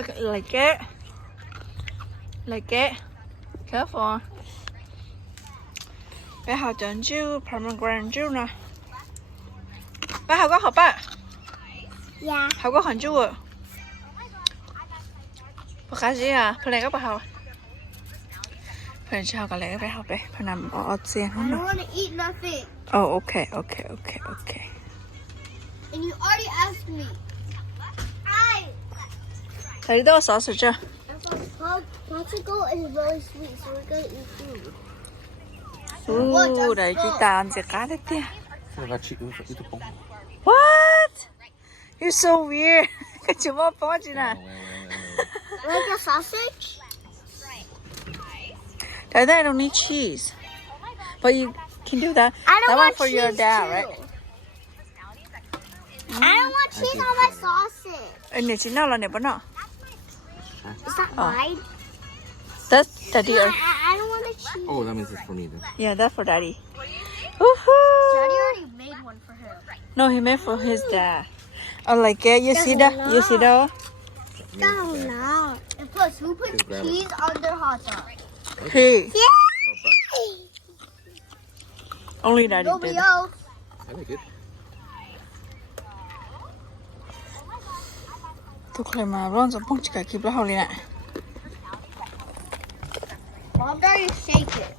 like it. Like it. Careful. Bé hào chọn chú, pomegranate chú nè. Bé hào có học á? Yeah. Hào có hòn chú à? Bà khá gì à? Bà này có bà hào. Bà chào cả lẽ bé hào bé. Bà nằm ở trên I không don't nè. want to eat nothing. Oh, okay. And you already asked me. Lấy đâu sausage chưa? Popsicle is really sweet, so we're gonna eat food. Đấy chị ta ăn gì cá đấy tia. 내가 지금 이거 뽕. What? You're so weird. Cái chú bó bó chị nè. Like a sausage? I don't need cheese. But you can do that. I don't That one want for your cheese dad, too. right? I don't want cheese on my sausage. Nè chị nào là nè bó nọ. Is that mine? That's daddy. I don't want the cheese. Oh, that means it's for me then. Yeah, that's for daddy. Daddy Woohoo! already made one for him. No, he made for his dad. I like it. You see that? You see that? No, no. And plus, who puts Just grab it. cheese on their hot dog? He. Yeah. Only daddy Nobody did. I else. like it. Tôi khai mà ron giống bông chỉ cả kịp đó hầu liền ạ. Mom, you shake it.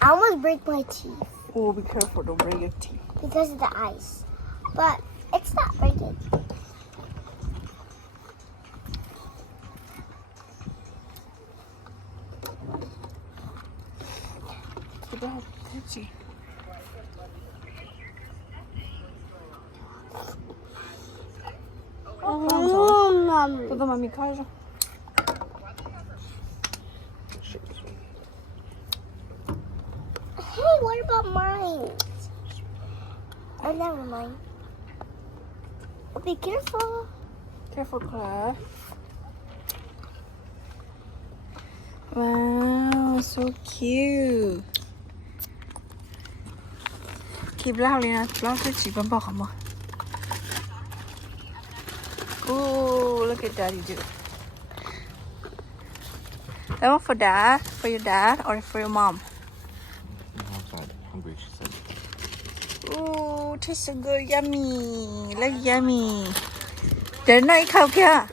I almost break my teeth Oh, be careful, don't break your teeth. because of the ice. But it's not breaking. Kịp đó thế gì? Tôi tao mà mình khai ra. Shake this one. Hey, what about mine? Oh, never mind. Be careful. Careful, Claire. Wow, so cute. Kịp lao liền à, lao cái chỉ bấm bọc hả mà? Ooh, look at daddy do. That one for dad, for your dad, or for your mom? I'm sorry. Hungry, she said. Ooh, tastes so good, yummy, like yummy. Để nó ít khâu kia.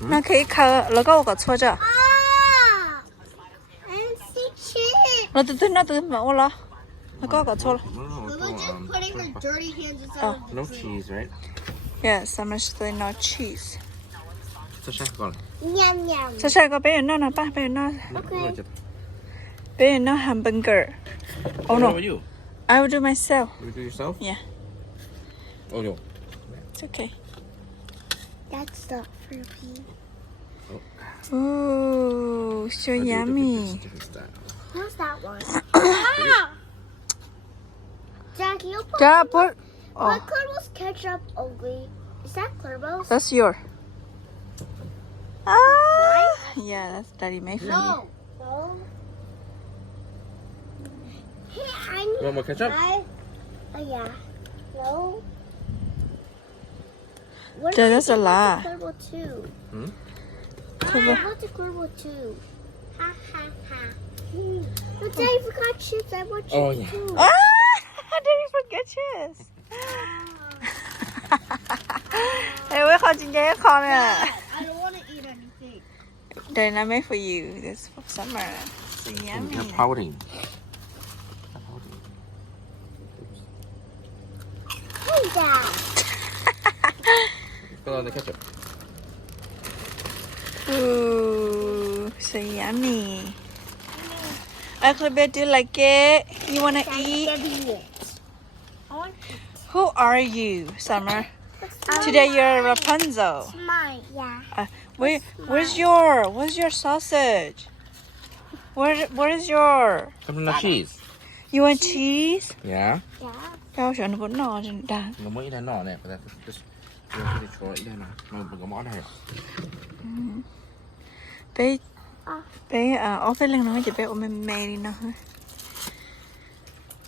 Nó kì khâu, nó có cái错着. Ah! I didn't see cheese. Nó từ mà ô lo. Nó có cái错. No, Mama just putting her dirty hands inside Oh. of the no food. cheese, right? Yes, I'm just doing no cheese. So check on. Nyum nyum. Sao sao có bé nó nè, ba bé nó. Okay. Bé nó hamburger. Oh What no, about you? I will do myself. You do yourself? Yeah. Oh no. It's okay. That's the fruit pea. Ooh, so I do yummy. different style. What's that one? Ah! Jackie, you put Yeah, put. what Oh, color was ketchup ugly? Is that Clairbo's? that's your. Ah, yeah, that's daddy made for you. No. No. Hey, I You want more ketchup? yeah. No. What Dude, if that's I a get lot. the Clairbo too? Clairbo. I want the Clairbo too. Ha ha ha. But Daddy forgot chips. I want chips Oh, yeah. too. Ah, daddy forget cheese. Hey, we're watching the corner. I don't want to eat anything. Daddy, I made for you. This for summer. So yummy. They're pouting. Hey, Dad. Fill out the ketchup. Ooh, so yummy. Actually, do you like it? You wanna eat? Who are you, Summer? Today you're Rapunzel. Mine, yeah. Where's your sausage? Where is your? Come on, cheese. You want cheese? Yeah. Yeah. Bao giờ nó vẫn nọ trên đàn. Nó mới ít nọ này, but just you should try it now. Nó có món này. Bé ở phía lưng nó chỉ bé ôm mẹ đi nó.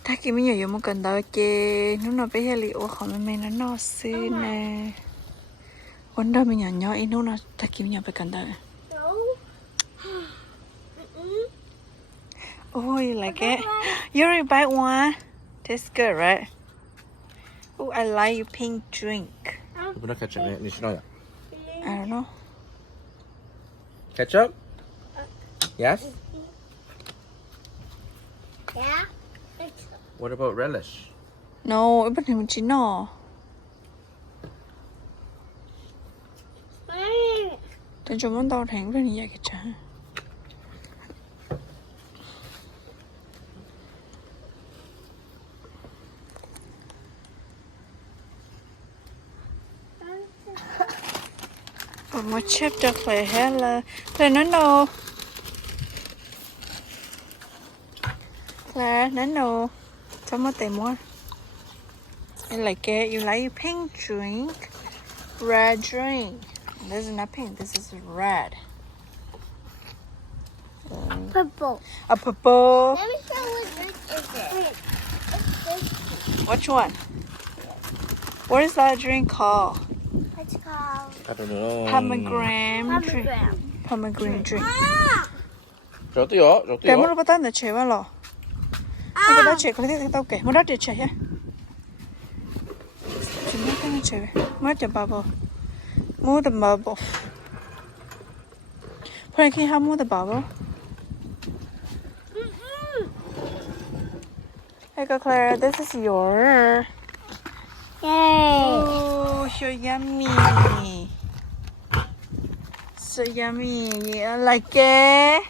Ta kia mới nhiều một cần đó kê, nó bé hay li ô khỏi mẹ nó xí nè. Wonder mình nhỏ nhỏ in nó ta kiếm nhỏ phải cần đây. No. Oh, you like it? You already buy one. Tastes good, right? Oh, I like your pink drink. 이거 나 케첩 니 싫어요? I don't know. 케첩? Yes. Yeah. It's What about relish? No, 이번 팀은 진어. 좀 먼저 행그런 이야기죠. Một chép cho khỏe hết là nó nô. Là nó nô. Cho một tay mua. You like it? You like pink drink? Red drink. This is not pink. This is red. purple. A purple. Let me show what drink is it. Which one? What is that drink called? It's called I don't know. Pomegranate drink. pomegranate. Pomegranate drink. 저도요. Cái mà nó bắt đầu chơi vào lò. Nó bắt đầu chơi cái này tao kể. Nó đã chơi hết. Chúng nó cái này chơi. Mới chơi bubble. Mua the bubble. Put can you have more the bubble? Hey, go Claire. This is yours. Yay. Oh, so yummy. So yummy. I like it.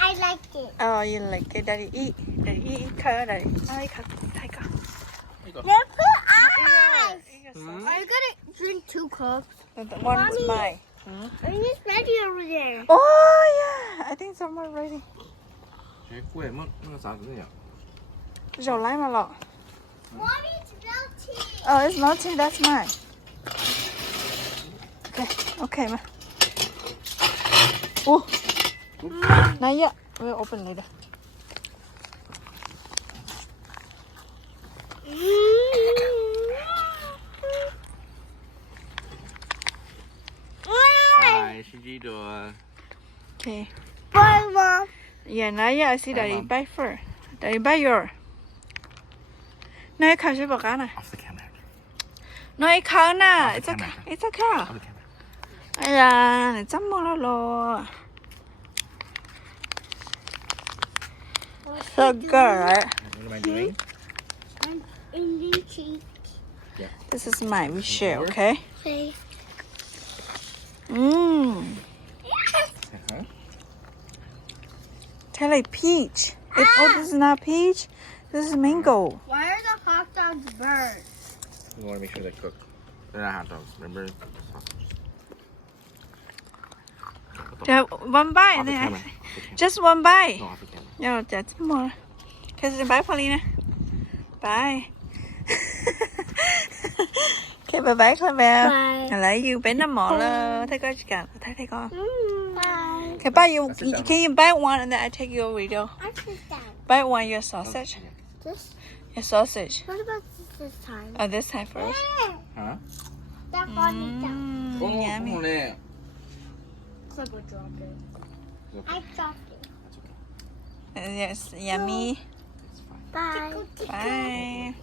I like it. Oh, you like it. Daddy eat. Daddy eat. Daddy. Take it. Then put ice. Are you gonna drink 2 cups? The one is mine. Are you just ready over there? Oh, yeah. I think someone ready. 제 구에 뭐 사드냐? Dầu lái mà lọ. Mommy, it's melting. Oh, it's melting. That's mine. Okay mà. Oh. Not yet. We'll open later. Bye, 시지도. Okay. Bye, Mom. Yeah, not yet. I see Daddy buy first. Daddy buy yours. Nói khảo sẽ bỏ cá này. Off the camera. Nói khảo nè. Off the It's okay. camera. It's okay. Off the camera. Ai da, này chấm món đó lo. So good, right? What am I doing? I'm in the cheek. This is mine. We share, okay? Okay. Mmm. Uh-huh. Taste like peach. Oh, this is not peach. This is mango. Why are the hot dogs burned? We want to make sure they're cooked. They're not hot dogs. Remember? Sausages. One bite. Off the Này. camera. Off the camera. Just one bite. No, off the camera. No, that's more. Okay, bye, Paulina. Bye. Okay, bye, Clabel. Bye. I like you. Bên nằm mỏ lơ. Thấy con cả. Thấy con. Bye. Okay, buy you. Can you buy one and then I take your video? I sit down. Buy one your sausage. This? Your sausage. What about this time? Oh, this time first. Huh? That body down. Yummy. 네. Clipper dropped it. I dropped it. That's okay. Yes, yummy. It's fine. Bye. Bye.